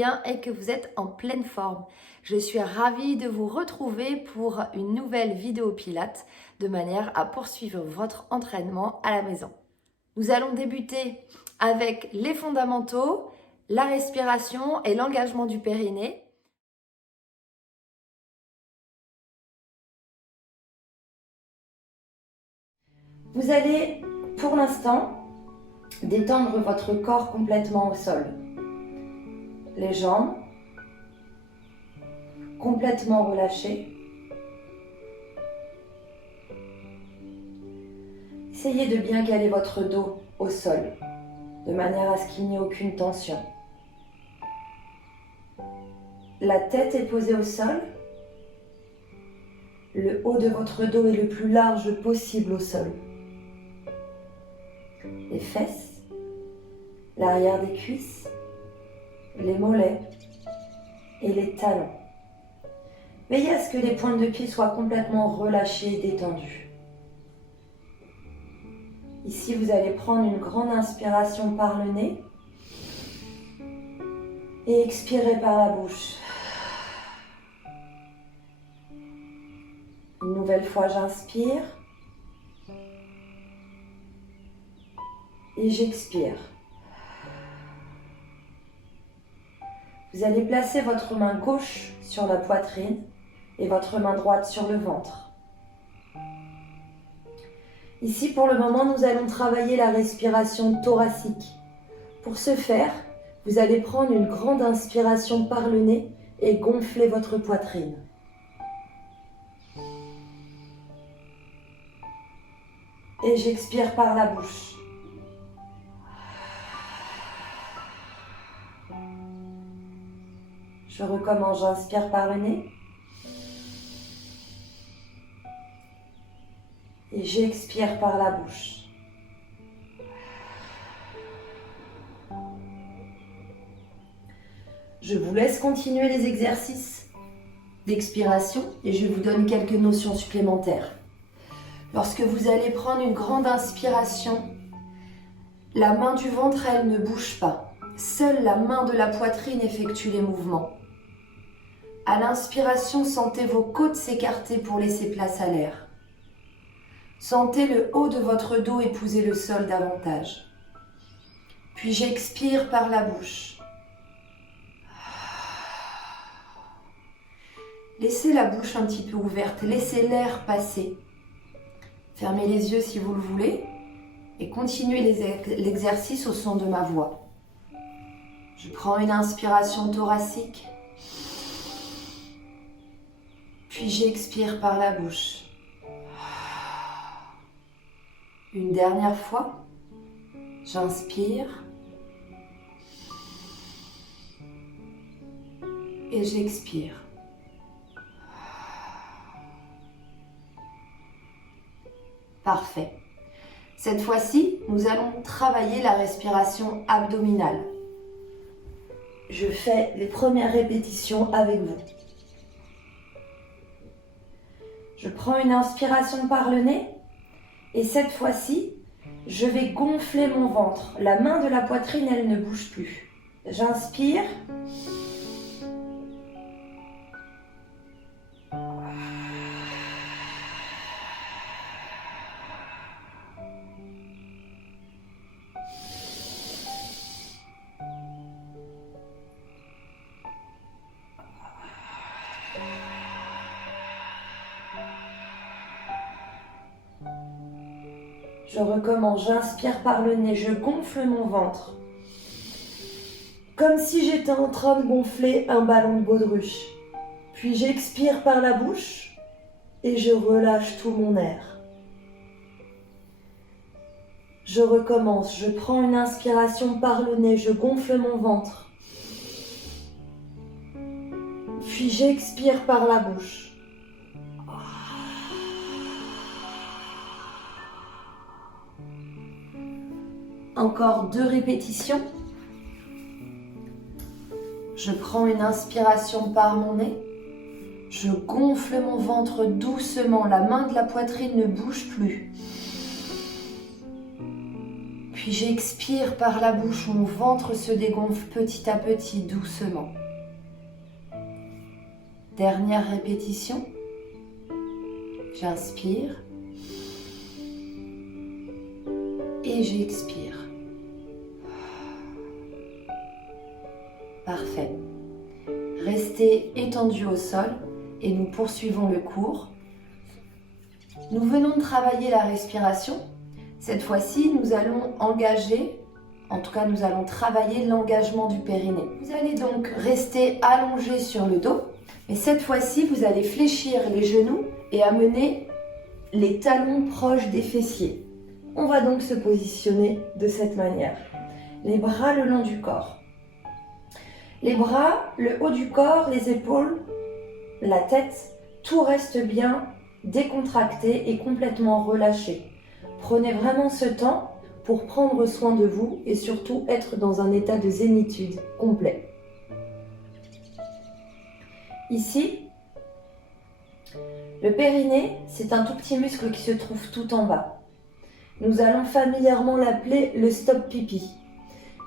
bien et que vous êtes en pleine forme. Je suis ravie de vous retrouver pour une nouvelle vidéo Pilates de manière à poursuivre votre entraînement à la maison. Nous allons débuter avec les fondamentaux, la respiration et l'engagement du périnée. Vous allez, pour l'instant, détendre votre corps complètement au sol. Les jambes complètement relâchées. Essayez de bien caler votre dos au sol, de manière à ce qu'il n'y ait aucune tension. La tête est posée au sol. Le haut de votre dos est le plus large possible au sol. Les fesses, l'arrière des cuisses, les mollets et les talons. Veillez à ce que les pointes de pied soient complètement relâchées et détendues. Ici, vous allez prendre une grande inspiration par le nez et expirer par la bouche. Une nouvelle fois, j'inspire et j'expire. Vous allez placer votre main gauche sur la poitrine et votre main droite sur le ventre. Ici, pour le moment, nous allons travailler la respiration thoracique. Pour ce faire, vous allez prendre une grande inspiration par le nez et gonfler votre poitrine. Et j'expire par la bouche. Je recommence, j'inspire par le nez. Et j'expire par la bouche. Je vous laisse continuer les exercices d'expiration et je vous donne quelques notions supplémentaires. Lorsque vous allez prendre une grande inspiration, la main du ventre, elle ne bouge pas. Seule la main de la poitrine effectue les mouvements. À l'inspiration, sentez vos côtes s'écarter pour laisser place à l'air. Sentez le haut de votre dos épouser le sol davantage. Puis j'expire par la bouche. Laissez la bouche un petit peu ouverte, laissez l'air passer. Fermez les yeux si vous le voulez et continuez l'exercice au son de ma voix. Je prends une inspiration thoracique, puis j'expire par la bouche. Une dernière fois, j'inspire et j'expire. Parfait. Cette fois-ci, nous allons travailler la respiration abdominale. Je fais les premières répétitions avec vous. Je prends une inspiration par le nez et cette fois-ci, je vais gonfler mon ventre. La main de la poitrine, elle ne bouge plus. J'inspire. Je recommence, j'inspire par le nez, je gonfle mon ventre. Comme si j'étais en train de gonfler un ballon de baudruche. Puis j'expire par la bouche et je relâche tout mon air. Je recommence, je prends une inspiration par le nez, je gonfle mon ventre. Puis j'expire par la bouche. Encore 2 répétitions. Je prends une inspiration par mon nez. Je gonfle mon ventre doucement. La main de la poitrine ne bouge plus. Puis Puis j'expire par la bouche, mon ventre se dégonfle petit à petit, doucement. Dernière répétition. J'inspire et j'expire. Parfait. Restez étendu au sol et nous poursuivons le cours. Nous venons de travailler la respiration. Cette fois-ci, nous allons nous allons travailler l'engagement du périnée. Vous allez donc rester allongé sur le dos, mais cette fois-ci, vous allez fléchir les genoux et amener les talons proches des fessiers. On va donc se positionner de cette manière. Les bras le long du corps. Les bras, le haut du corps, les épaules, la tête, tout reste bien décontracté et complètement relâché. Prenez vraiment ce temps pour prendre soin de vous et surtout être dans un état de zénitude complet. Ici, le périnée, c'est un tout petit muscle qui se trouve tout en bas. Nous allons familièrement l'appeler le stop pipi.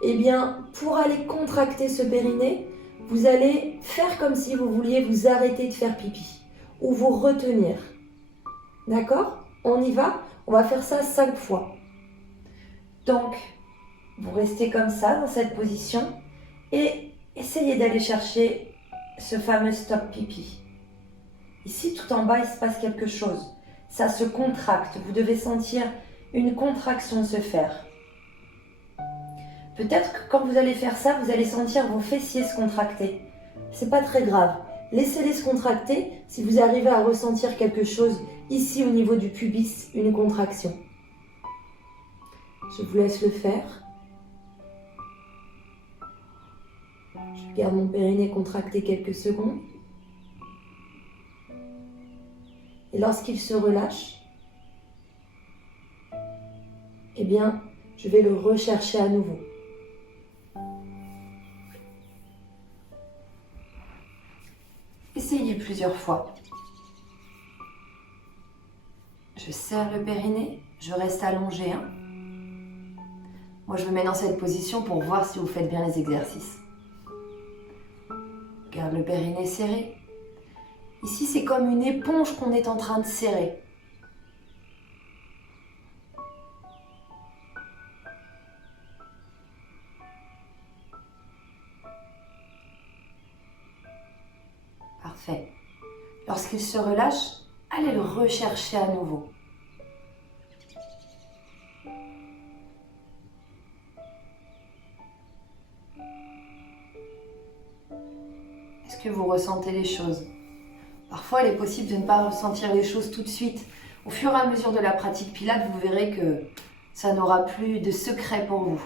Eh bien, pour aller contracter ce périnée, vous allez faire comme si vous vouliez vous arrêter de faire pipi ou vous retenir. D'accord? On y va? On va faire ça 5 fois. Donc, vous restez comme ça dans cette position et essayez d'aller chercher ce fameux stop pipi. Ici, tout en bas, il se passe quelque chose. Ça se contracte. Vous devez sentir une contraction se faire. Peut-être que quand vous allez faire ça, vous allez sentir vos fessiers se contracter. C'est pas très grave. Laissez-les se contracter si vous arrivez à ressentir quelque chose ici au niveau du pubis, une contraction. Je vous laisse le faire. Je garde mon périnée contracté quelques secondes. Et lorsqu'il se relâche, eh bien, je vais le rechercher à nouveau. Essayez plusieurs fois. Je serre le périnée, je reste allongé. Moi, je me mets dans cette position pour voir si vous faites bien les exercices. Garde le périnée serré. Ici, c'est comme une éponge qu'on est en train de serrer. Parfait. Lorsqu'il se relâche, allez le rechercher à nouveau. Est-ce que vous ressentez les choses? Parfois, il est possible de ne pas ressentir les choses tout de suite. Au fur et à mesure de la pratique Pilates, vous verrez que ça n'aura plus de secret pour vous.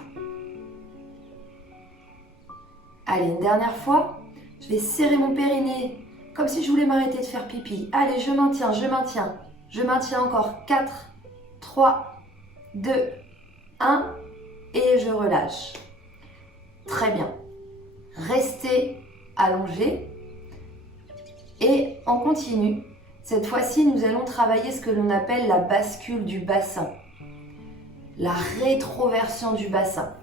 Allez, une dernière fois. Je vais serrer mon périnée comme si je voulais m'arrêter de faire pipi. Allez, je maintiens, je maintiens. Je maintiens encore. 4, 3, 2, 1 et je relâche. Très bien. Restez allongé et on continue. Cette fois-ci, nous allons travailler ce que l'on appelle la bascule du bassin. La rétroversion du bassin.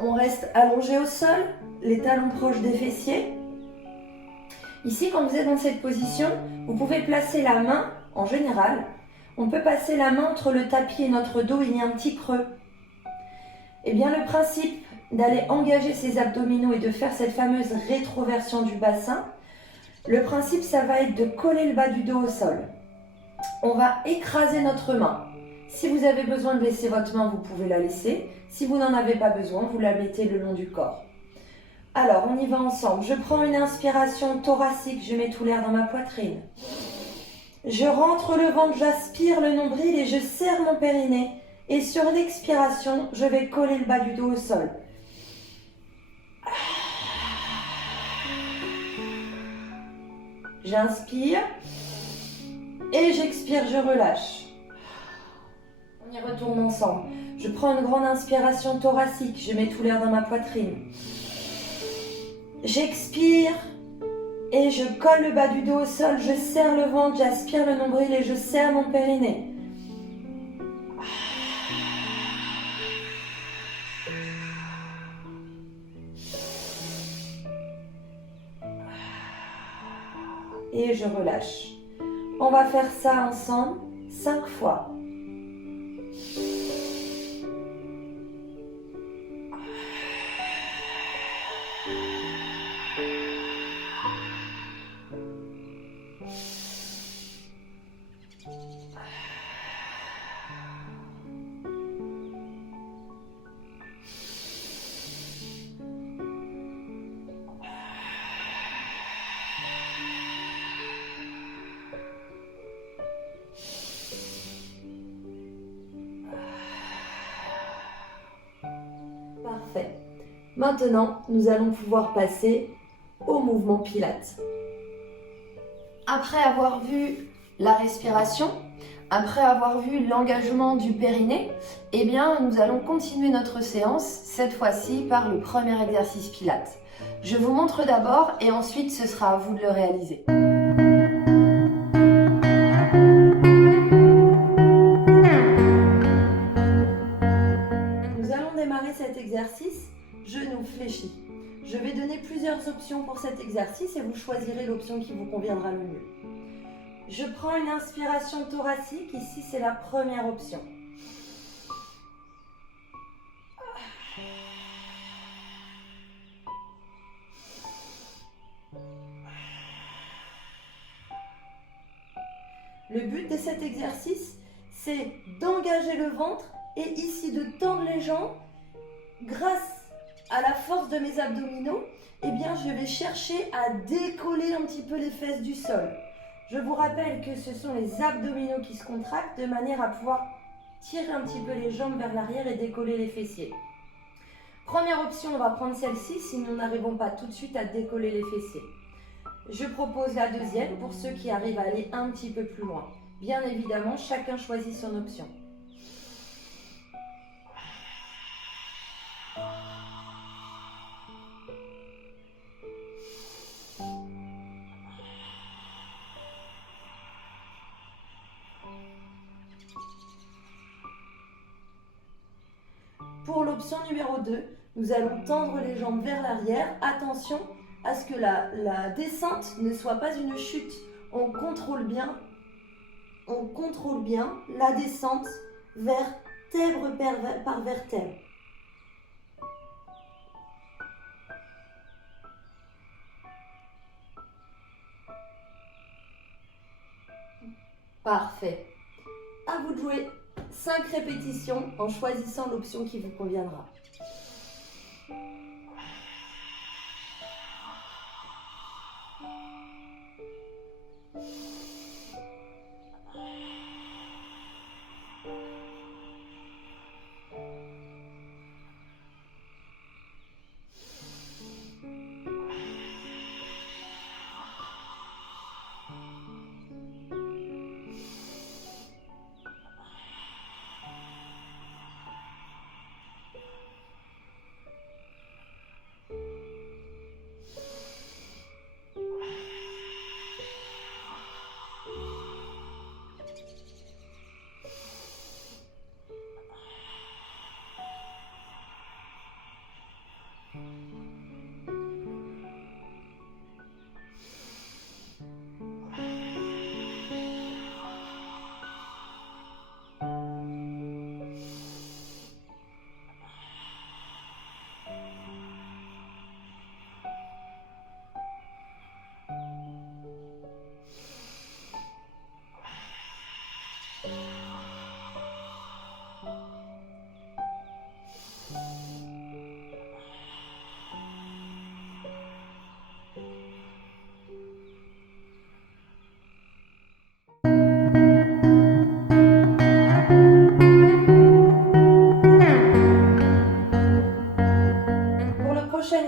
On reste allongé au sol, les talons proches des fessiers. Ici, quand vous êtes dans cette position, vous pouvez placer la main, en général, on peut passer la main entre le tapis et notre dos, il y a un petit creux. Eh bien, le principe d'aller engager ses abdominaux et de faire cette fameuse rétroversion du bassin, le principe, ça va être de coller le bas du dos au sol. On va écraser notre main. Si vous avez besoin de laisser votre main, vous pouvez la laisser. Si vous n'en avez pas besoin, vous la mettez le long du corps. Alors, on y va ensemble. Je prends une inspiration thoracique, je mets tout l'air dans ma poitrine. Je rentre le ventre, j'aspire le nombril et je serre mon périnée. Et sur l'expiration, je vais coller le bas du dos au sol. J'inspire et j'expire, je relâche. On y retourne ensemble. Je prends une grande inspiration thoracique, je mets tout l'air dans ma poitrine. J'expire et je colle le bas du dos au sol, je serre le ventre, j'aspire le nombril et je serre mon périnée. et je relâche. On va faire ça ensemble 5 fois. Parfait. Maintenant, nous allons pouvoir passer au mouvement Pilates. Après avoir vu la respiration, après avoir vu l'engagement du périnée, eh bien, nous allons continuer notre séance, cette fois-ci par le premier exercice Pilates. Je vous montre d'abord et ensuite ce sera à vous de le réaliser. Nous allons démarrer cet exercice genou fléchi. Je vais donner plusieurs options pour cet exercice et vous choisirez l'option qui vous conviendra le mieux. Je prends une inspiration thoracique, ici c'est la première option. Le but de cet exercice, c'est d'engager le ventre et ici de tendre les jambes. Grâce à la force de mes abdominaux, eh bien, je vais chercher à décoller un petit peu les fesses du sol. Je vous rappelle que ce sont les abdominaux qui se contractent de manière à pouvoir tirer un petit peu les jambes vers l'arrière et décoller les fessiers. Première option, on va prendre celle-ci si nous n'arrivons pas tout de suite à décoller les fessiers. Je propose la deuxième pour ceux qui arrivent à aller un petit peu plus loin. Bien évidemment, chacun choisit son option. Pour l'option numéro 2, nous allons tendre les jambes vers l'arrière. Attention à ce que la descente ne soit pas une chute. On contrôle bien la descente vertèbre par vertèbre. Parfait. À vous de jouer. 5 répétitions en choisissant l'option qui vous conviendra.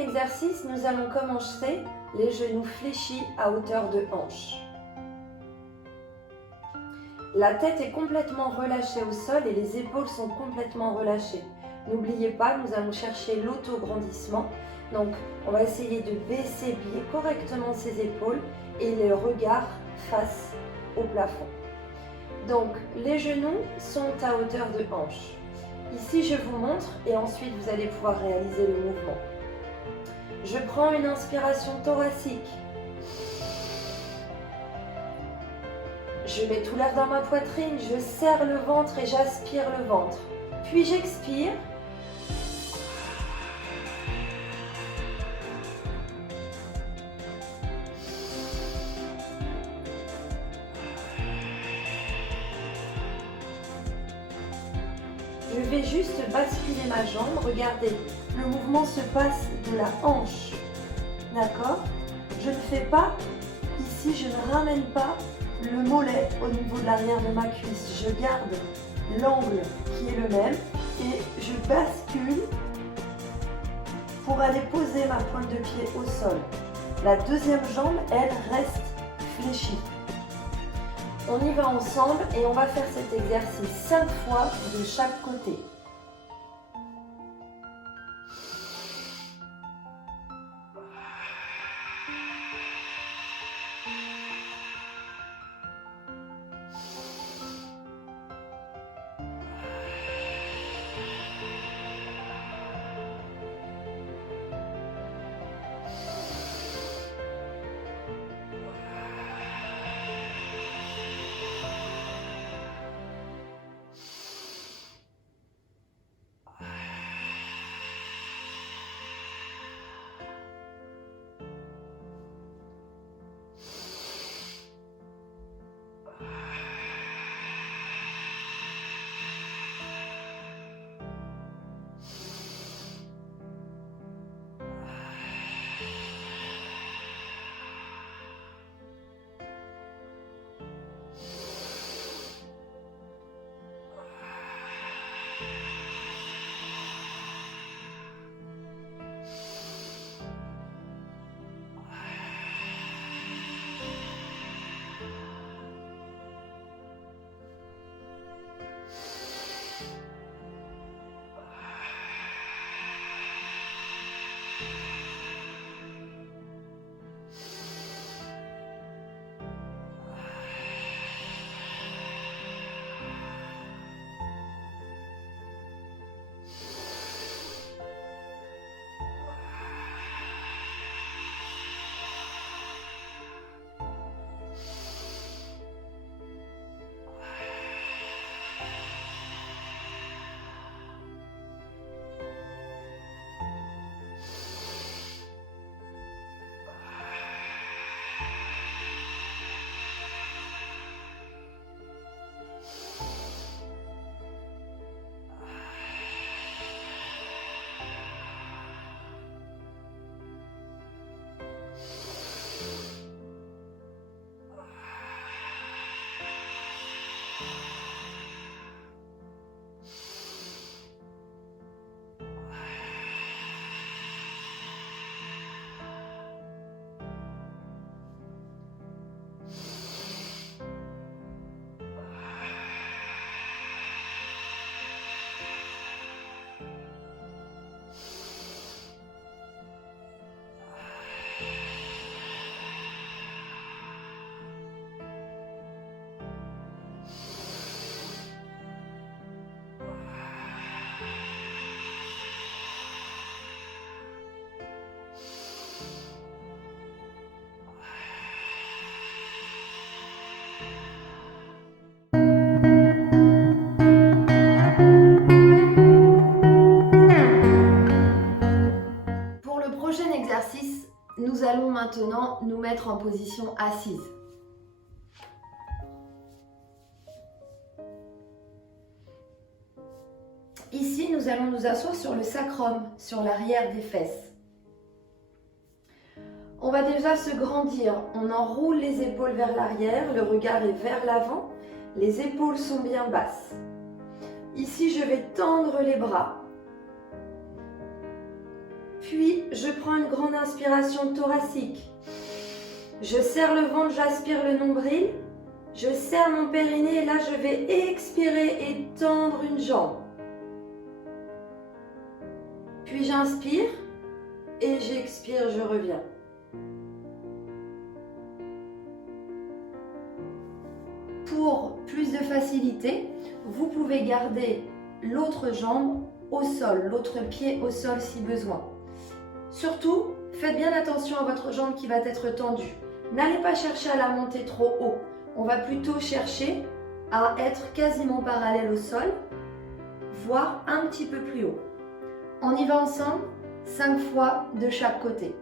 Exercice, nous allons commencer les genoux fléchis à hauteur de hanche. La tête est complètement relâchée au sol et les épaules sont complètement relâchées. N'oubliez pas, nous allons chercher l'auto-grandissement. Donc, on va essayer de baisser correctement ses épaules et le regard face au plafond. Donc, les genoux sont à hauteur de hanche. Ici, je vous montre et ensuite, vous allez pouvoir réaliser le mouvement. Je prends une inspiration thoracique. Je mets tout l'air dans ma poitrine, je serre le ventre et j'aspire le ventre. Puis j'expire. Je vais juste basculer ma jambe. Regardez, le mouvement se passe de la hanche. D'accord? Je ne fais pas, ici je ne ramène pas le mollet au niveau de l'arrière de ma cuisse. Je garde l'angle qui est le même et je bascule pour aller poser ma pointe de pied au sol. La deuxième jambe, elle, reste fléchie. On y va ensemble et on va faire cet exercice 5 fois de chaque côté. Nous allons maintenant nous mettre en position assise. Ici, nous allons nous asseoir sur le sacrum, sur l'arrière des fesses. On va déjà se grandir. On enroule les épaules vers l'arrière, le regard est vers l'avant, les épaules sont bien basses. Ici, je vais tendre les bras. Puis, je prends une grande inspiration thoracique. Je serre le ventre, j'aspire le nombril. Je serre mon périnée et là, je vais expirer et tendre une jambe. Puis, j'inspire et j'expire, je reviens. Pour plus de facilité, vous pouvez garder l'autre jambe au sol, l'autre pied au sol si besoin. Surtout, faites bien attention à votre jambe qui va être tendue. N'allez pas chercher à la monter trop haut. On va plutôt chercher à être quasiment parallèle au sol, voire un petit peu plus haut. On y va ensemble, 5 fois de chaque côté.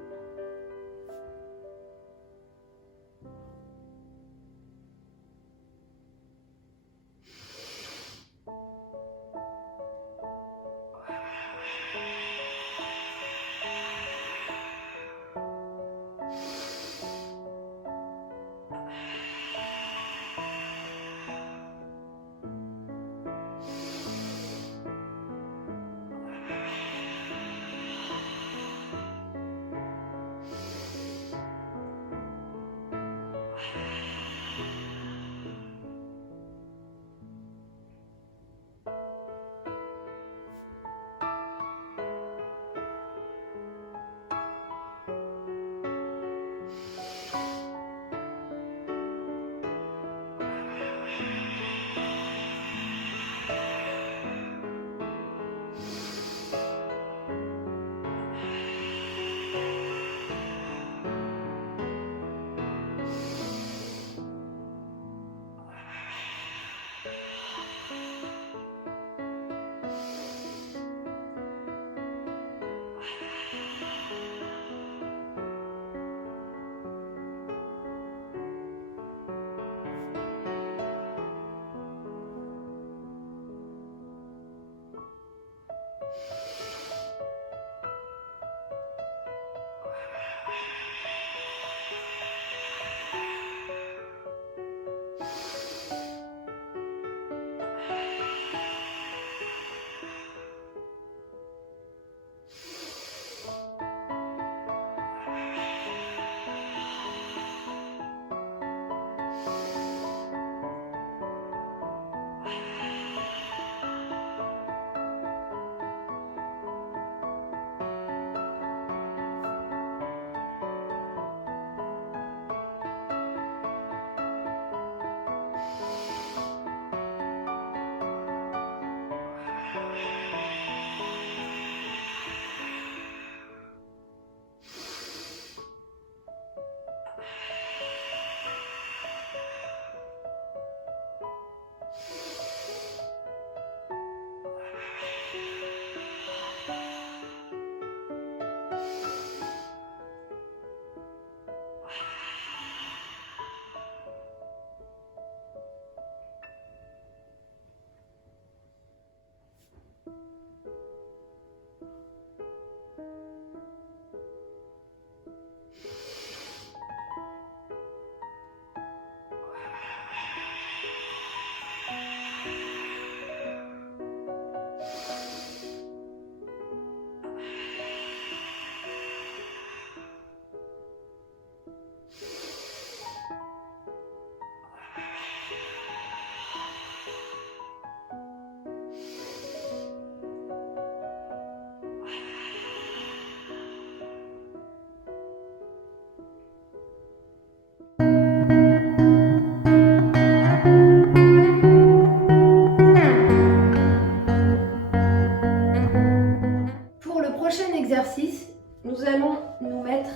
Nous allons nous mettre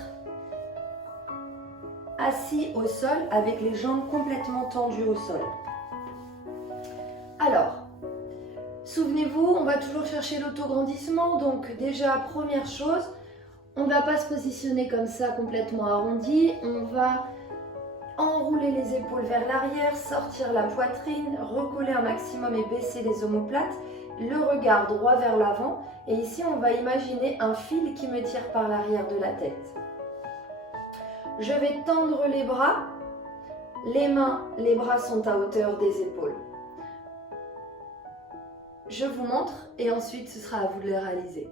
assis au sol avec les jambes complètement tendues au sol. Alors, souvenez-vous, on va toujours chercher l'autograndissement. Donc déjà, première chose, on ne va pas se positionner comme ça complètement arrondi. On va enrouler les épaules vers l'arrière, sortir la poitrine, recoller un maximum et baisser les omoplates. Le regard droit vers l'avant. Et ici, on va imaginer un fil qui me tire par l'arrière de la tête. Je vais tendre les bras. Les mains, les bras sont à hauteur des épaules. Je vous montre et ensuite ce sera à vous de le réaliser.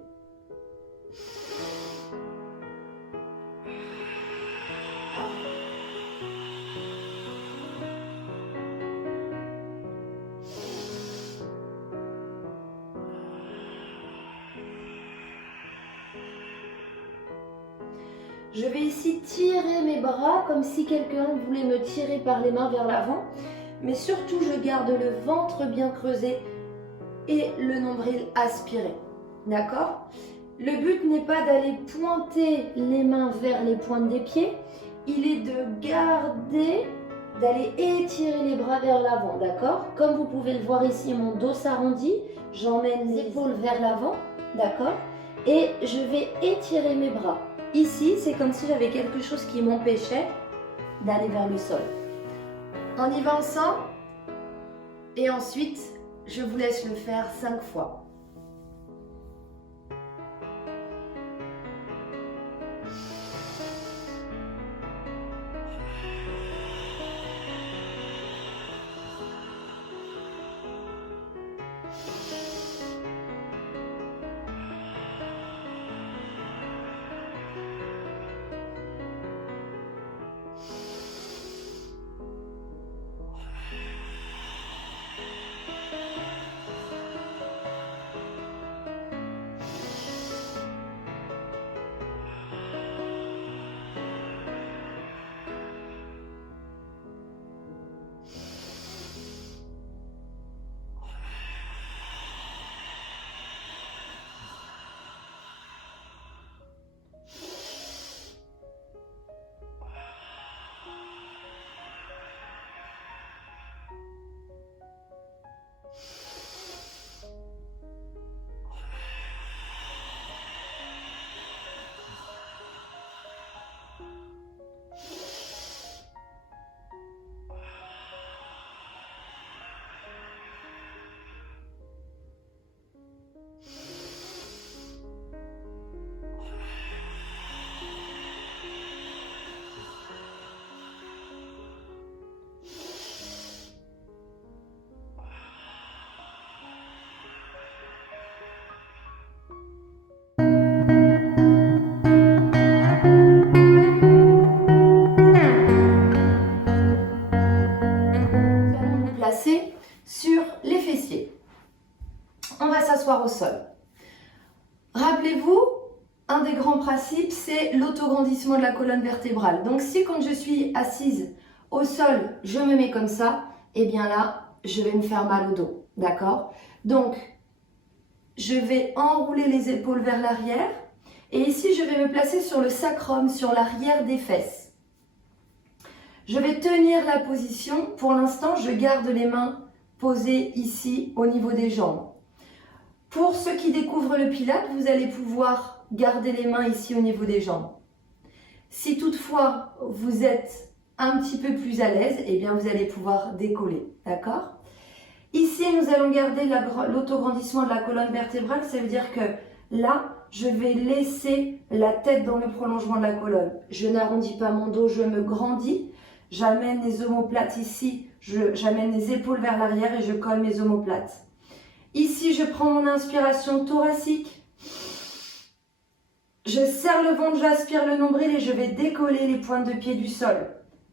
Je vais ici tirer mes bras comme si quelqu'un voulait me tirer par les mains vers l'avant. Mais surtout, je garde le ventre bien creusé et le nombril aspiré. D'accord ? Le but n'est pas d'aller pointer les mains vers les pointes des pieds. Il est de garder d'aller étirer les bras vers l'avant, d'accord? Comme vous pouvez le voir ici, mon dos s'arrondit, j'emmène les épaules vers l'avant, d'accord? Et je vais étirer mes bras. Ici, c'est comme si j'avais quelque chose qui m'empêchait d'aller vers le sol. On y va ensemble? Et ensuite, je vous laisse le faire 5 fois. Sur les fessiers. On va s'asseoir au sol. Rappelez-vous, un des grands principes, c'est l'autograndissement de la colonne vertébrale. Donc si quand je suis assise au sol, je me mets comme ça, et bien là, je vais me faire mal au dos. D'accord? Donc, je vais enrouler les épaules vers l'arrière. Et ici, je vais me placer sur le sacrum, sur l'arrière des fesses. Je vais tenir la position. Pour l'instant, je garde les mains posées ici au niveau des jambes. Pour ceux qui découvrent le Pilates, vous allez pouvoir garder les mains ici au niveau des jambes. Si toutefois vous êtes un petit peu plus à l'aise, eh bien vous allez pouvoir décoller, d'accord? Ici, nous allons garder l'autograndissement de la colonne vertébrale. Ça veut dire que là, je vais laisser la tête dans le prolongement de la colonne. Je n'arrondis pas mon dos, je me grandis. J'amène les omoplates ici, j'amène les épaules vers l'arrière et je colle mes omoplates. Ici, je prends mon inspiration thoracique. Je serre le ventre, j'aspire le nombril et je vais décoller les pointes de pied du sol.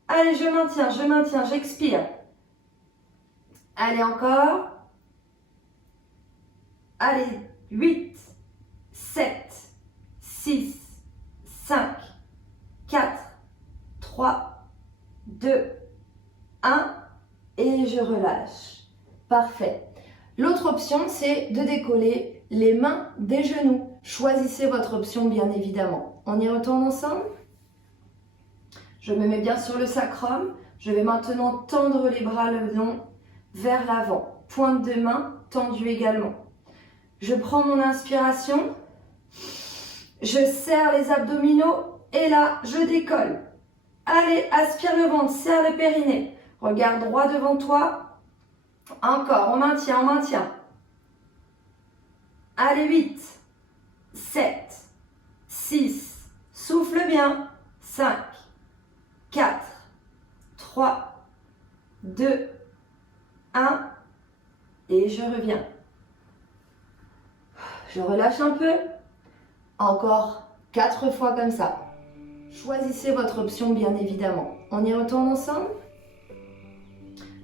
Allez, je maintiens, j'expire. Allez, encore. Allez, 8, 7, 6, 5, 4, 3, 2, 1 et je relâche. Parfait. L'autre option, c'est de décoller les mains des genoux. Choisissez votre option, bien évidemment. On y retourne ensemble? Je me mets bien sur le sacrum. Je vais maintenant tendre les bras le long vers l'avant. Pointe de main tendue également. Je prends mon inspiration. Je serre les abdominaux et là, je décolle. Allez, aspire le ventre, serre le périnée. Regarde droit devant toi. Encore, on maintient. Allez, 8, 7, 6, souffle bien. 5, 4, 3, 2, 1. Et je reviens. Je relâche un peu. Encore 4 fois comme ça. Choisissez votre option, bien évidemment. On y retourne ensemble?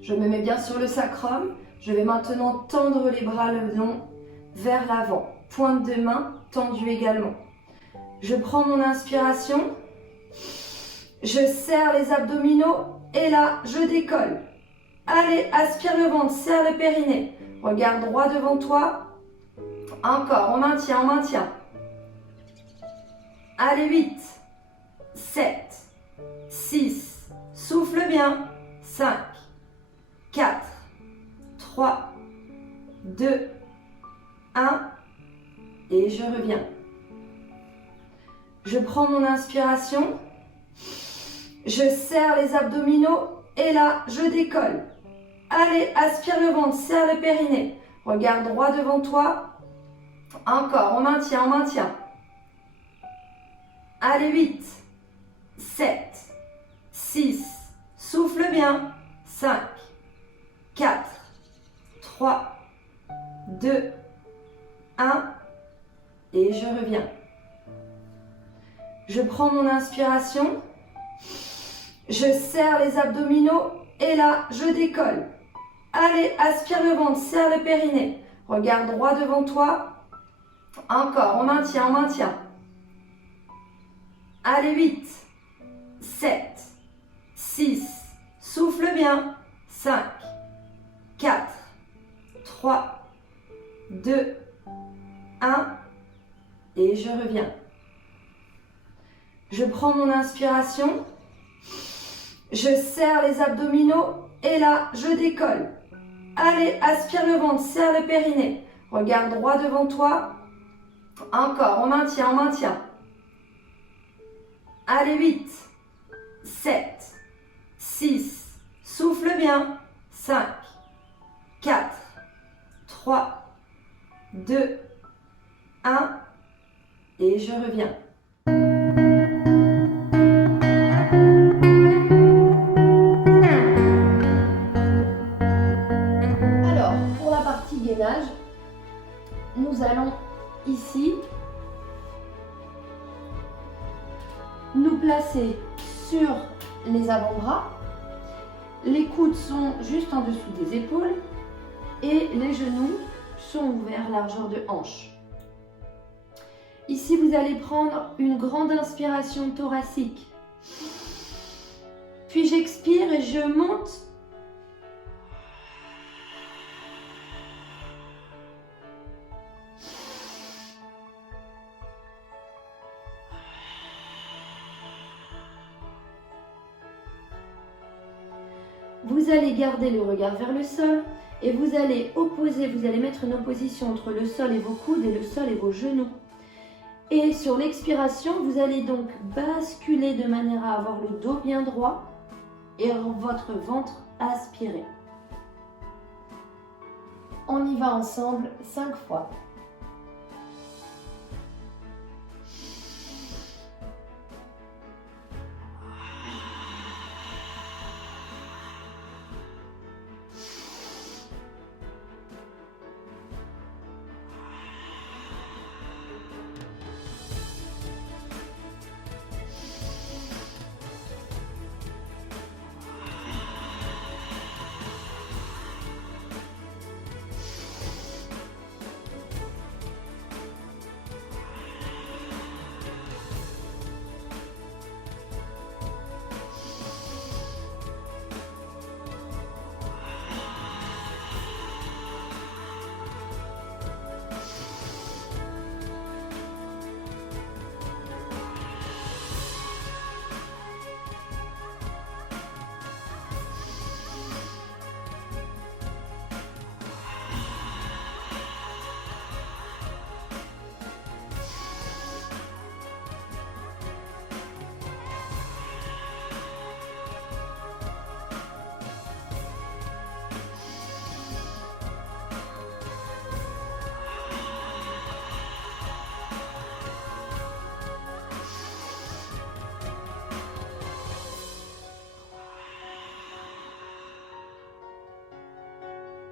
Je me mets bien sur le sacrum. Je vais maintenant tendre les bras le long vers l'avant. Pointe de main tendue également. Je prends mon inspiration. Je serre les abdominaux et là, je décolle. Allez, aspire le ventre, serre le périnée. Regarde droit devant toi. Encore, on maintient. Allez, 8, 7, 6, souffle bien. 5, 4, 3, 2, 1 et je reviens. Je prends mon inspiration, je serre les abdominaux et là, je décolle. Allez, aspire le ventre, serre le périnée. Regarde droit devant toi. Encore, on maintient, on maintient. Allez, 8, 7, 6, souffle bien. 5, 4, 3, 2, 1 et je reviens. Je prends mon inspiration, je serre les abdominaux et là, je décolle. Allez, aspire le ventre, serre le périnée. Regarde droit devant toi. Encore, on maintient, on maintient. Allez, 8, 7, 6, souffle bien. 5, 4, 3, 2, 1 et je reviens. Je prends mon inspiration, je serre les abdominaux et là, je décolle. Allez, aspire le ventre, serre le périnée. Regarde droit devant toi. Encore, on maintient, on maintient. Allez, 8, 7, 6, souffle bien. 5, 4, 3, 2, 1 et je reviens. Alors, pour la partie gainage, nous allons ici nous placer sur les avant-bras. Les coudes sont juste en dessous des épaules et les genoux sont ouverts largeur de hanche. Ici, vous allez prendre une grande inspiration thoracique. Puis j'expire et je monte. Vous allez garder le regard vers le sol et vous allez mettre une opposition entre le sol et vos coudes et le sol et vos genoux. Et sur l'expiration, vous allez donc basculer de manière à avoir le dos bien droit et votre ventre aspiré. On y va ensemble 5 fois.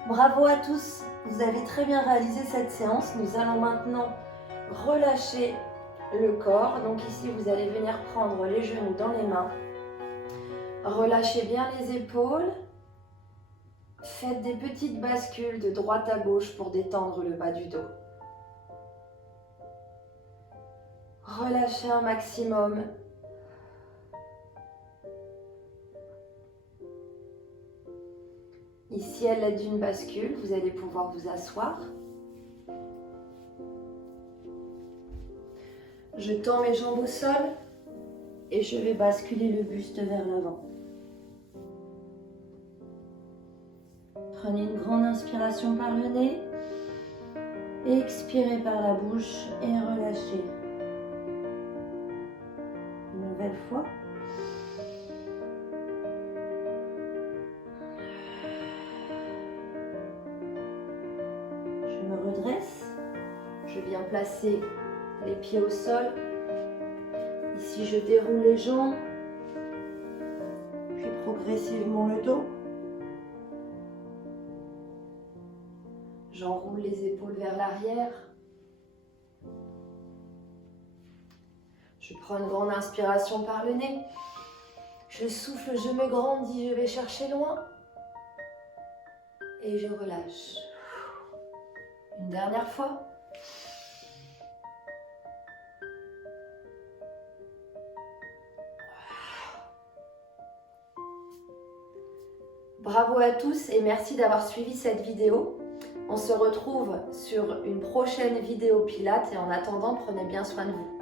Bravo à tous, vous avez très bien réalisé cette séance. Nous allons maintenant relâcher le corps. Donc ici, vous allez venir prendre les genoux dans les mains. Relâchez bien les épaules. Faites des petites bascules de droite à gauche pour détendre le bas du dos. Relâchez un maximum. Ici, à l'aide d'une bascule, vous allez pouvoir vous asseoir. Je tends mes jambes au sol et je vais basculer le buste vers l'avant. Prenez une grande inspiration par le nez. Expirez par la bouche et relâchez. Une nouvelle fois. Je me redresse. Je viens placer les pieds au sol. Ici, je déroule les jambes. Puis progressivement le dos. J'enroule les épaules vers l'arrière. Je prends une grande inspiration par le nez. Je souffle, je me grandis, je vais chercher loin. Et je relâche. Une dernière fois. Bravo à tous et merci d'avoir suivi cette vidéo. On se retrouve sur une prochaine vidéo Pilates et en attendant, prenez bien soin de vous.